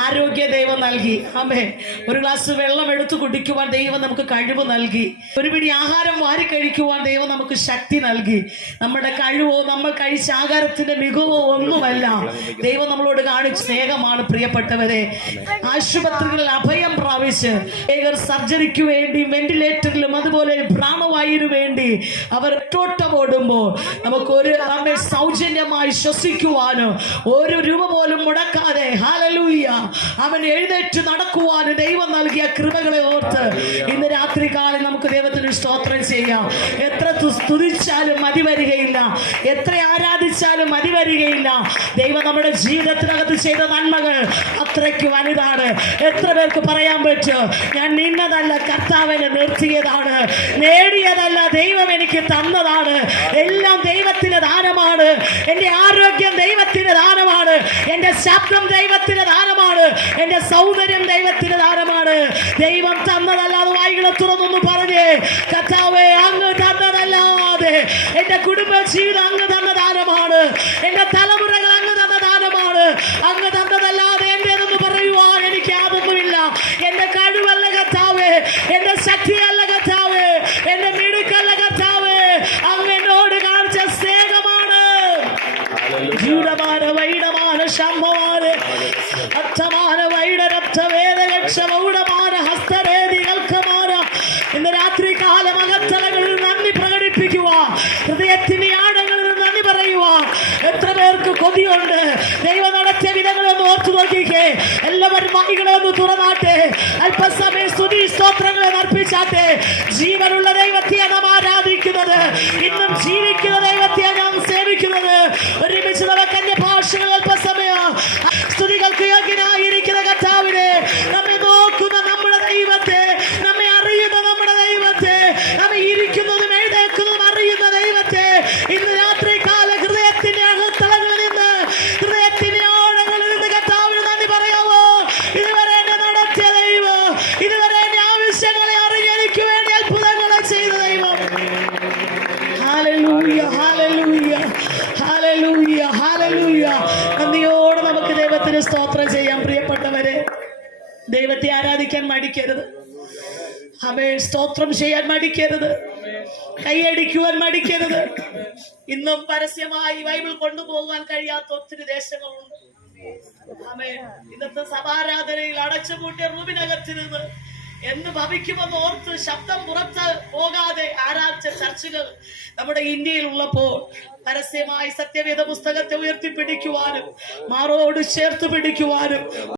ആരോഗ്യ ദൈവം നൽകി. ആമേൻ. ഒരു ഗ്ലാസ് വെള്ളം എടുത്തു കുടിക്കുവാൻ ദൈവം നമുക്ക് കഴിവ് നൽകി. ഒരു പിടി ആഹാരം വാരി കഴിക്കുവാൻ ദൈവം നമുക്ക് ശക്തി നൽകി. നമ്മുടെ കഴിവോ നമ്മൾ കഴിച്ച ആഹാരത്തിന്റെ മികവോ ഒന്നുമല്ല, ദൈവം നമ്മളോട് കാണിച്ച സ്നേഹമാണ്. പ്രിയപ്പെട്ടവരെ, ആശുപത്രികളിൽ അഭയം പ്രാപിച്ച് സർജറിക്ക് വേണ്ടി വെന്റിലേറ്ററിലും അതുപോലെ പ്രാണവായുവിനു വേണ്ടി അവർ തോട്ടം ഓടുമ്പോൾ നമുക്ക് ഒരു സൗജന്യമായി ശ്വസിക്കുവാനോ ഒരു രൂപ പോലും മുടക്കാതെ ഹല്ലേലൂയ അവൻ എഴുന്നേറ്റ് നടക്കുവാനും ദൈവം നൽകിയ കൃപകളെ ഓർത്ത് ഇന്ന് രാത്രി കാലം നമുക്ക് ദൈവത്തിന് സ്തോത്രം ചെയ്യാം. എത്ര സ്തുതിച്ചാലും മതി വരികയില്ല, എത്ര ആരാധിച്ചാലും മതി വരികയില്ല. ദൈവം നമ്മുടെ ജീവിതത്തിനകത്ത് ചെയ്ത നന്മകൾ അത്രയ്ക്ക് വലുതാണ്. എത്ര പേർക്ക് പറയാൻ പറ്റും, ഞാൻ നിന്നതല്ല കർത്താവിനെ നിർത്തിയതാണ്, നേടിയതല്ല ദൈവം എനിക്ക് തന്നതാണ്, എല്ലാം ദൈവത്തിന്റെ ദാനമാണ്, എന്റെ ആരോഗ്യം ദൈവത്തിന്റെ ദാനമാണ്, എന്റെ ശബ്ദം ദൈവത്തിന്റെ ദാനമാണ്, എന്റെ സൗന്ദര്യം ദൈവത്തിന്റെ ദാനമാണ്. ദൈവം തന്നതല്ലാതെ വായികളെ തുറന്നൊന്ന് പറഞ്ഞേ, കർത്താവേ അങ്ങ് തന്നതല്ലാതെ എന്റെ കുടുംബ ജീവിതം അങ്ങ് തന്ന ദാനമാണ്, എന്റെ തലമുറകൾ അങ്ങ് തന്ന ദാനമാണ്. അങ്ങ് തന്നതല്ലാതെ എന്റേതെന്ന് പറയുവാൻ എനിക്ക് യാതൊന്നുമില്ല. എന്റെ കഴിവല്ല കർത്താവേ, എന്റെ ശക്തിയല്ല കർത്താവേ, എന്റെ മിടുക്കല്ല കർത്താവേ, അങ്ങ് എന്നോട് കാണിച്ച സ്നേഹമാണ്. ജൂഡമാന വൈഡമാന ശംഭമാന അർത്ഥമാന വൈഡരർത്ഥവേദ ലക്ഷമൗഢമാന ഹസ്തരേതികൾക്കമാന. ഇന്ന് രാത്രി കാലം അകത്തളകളിൽ നന്ദി പ്രകടിപ്പിക്കുക, ഹൃദയത്തിന്റെ ആഴങ്ങളിൽ നന്ദി പറയുക. എത്ര പേർക്ക് കൊതിയുണ്ട്. ദൈവം നടത്തിയ വിധങ്ങളൊന്ന് ഓർത്തു നോക്കിക്കേ. എല്ലാവരും വായികളെ ഒന്ന് തുറന്നാട്ടെ, അല്പസമയം സ്തുതി സ്തോത്രങ്ങളെ അർപ്പിച്ചാട്ടെ. ജീവനുള്ള ദൈവത്തെയാണ് നാം ആരാധിക്കുന്നത്, ഇന്നും ജീവിക്കുന്ന ദൈവത്തെയാണ് നാം സേവിക്കുന്നത്. ഒരുമിച്ച് നമുക്ക് അന്യ ഭാഷകൾ അല്പസമയം സ്തുതികൾക്ക് യോഗ്യനായിരിക്കുന്ന കർത്താവിനെ, നമ്മെ നോക്കുന്ന നമ്മുടെ ദൈവത്തെ, നമ്മെ അറിയുന്ന നമ്മുടെ ദൈവത്തെ, നമ്മെ ഇരിക്കുന്നതും എഴുന്നേൽക്കുന്നതും അറിയുന്ന ദൈവത്തെ ഇന്ന് രാത്രി കാല ഹൃദയത്തിന്റെ അകത്തളങ്ങളിൽ നിന്ന്, ഹൃദയത്തിന്റെ ആഴങ്ങളിൽ നിന്ന് കർത്താവിന് നന്ദി പറയാമോ? ഇതുവരെ എന്നെ നടത്തിയ ദൈവം, ഇതുവരെ എന്റെ ആവശ്യങ്ങളെ അറിഞ്ഞ് എനിക്ക് വേണ്ടി അത്ഭുതങ്ങളെ ചെയ്ത ദൈവം. Hallelujah, hallelujah, hallelujah, hallelujah. നന്ദിയോടെ നമുക്ക് ദൈവത്തിന് സ്തോത്രം ചെയ്യാം. പ്രിയപ്പെട്ടവരെ, ദൈവത്തെ ആരാധിക്കാൻ മടിക്കരുത്. ആമേൻ. സ്തോത്രം ചെയ്യാൻ മടിക്കരുത്, കൈയടിക്കുവാൻ മടിക്കരുത്. ഇന്നും പരസ്യമായി ബൈബിൾ കൊണ്ടുപോകാൻ കഴിയാത്ത ഒത്തിരി ദേശങ്ങളുണ്ട്. ആമേൻ. ഇന്നത്തെ സഭാരാധനയിൽ അടച്ചുപൂട്ടിയ റൂമിനകത്തിരുന്ന് എന്ന് ഭവിക്കുമെന്ന് ഓർത്ത് ശബ്ദം പുറത്ത് പോകാതെ ആരാധിച്ച ചർച്ചുകൾ നമ്മുടെ ഇന്ത്യയിൽ ഉള്ളപ്പോൾ പരസ്യമായി സത്യവേദ പുസ്തകത്തെ ഉയർത്തിപ്പിടിക്കുവാനും മാറോട് ചേർത്ത് പിടിക്കുവാനും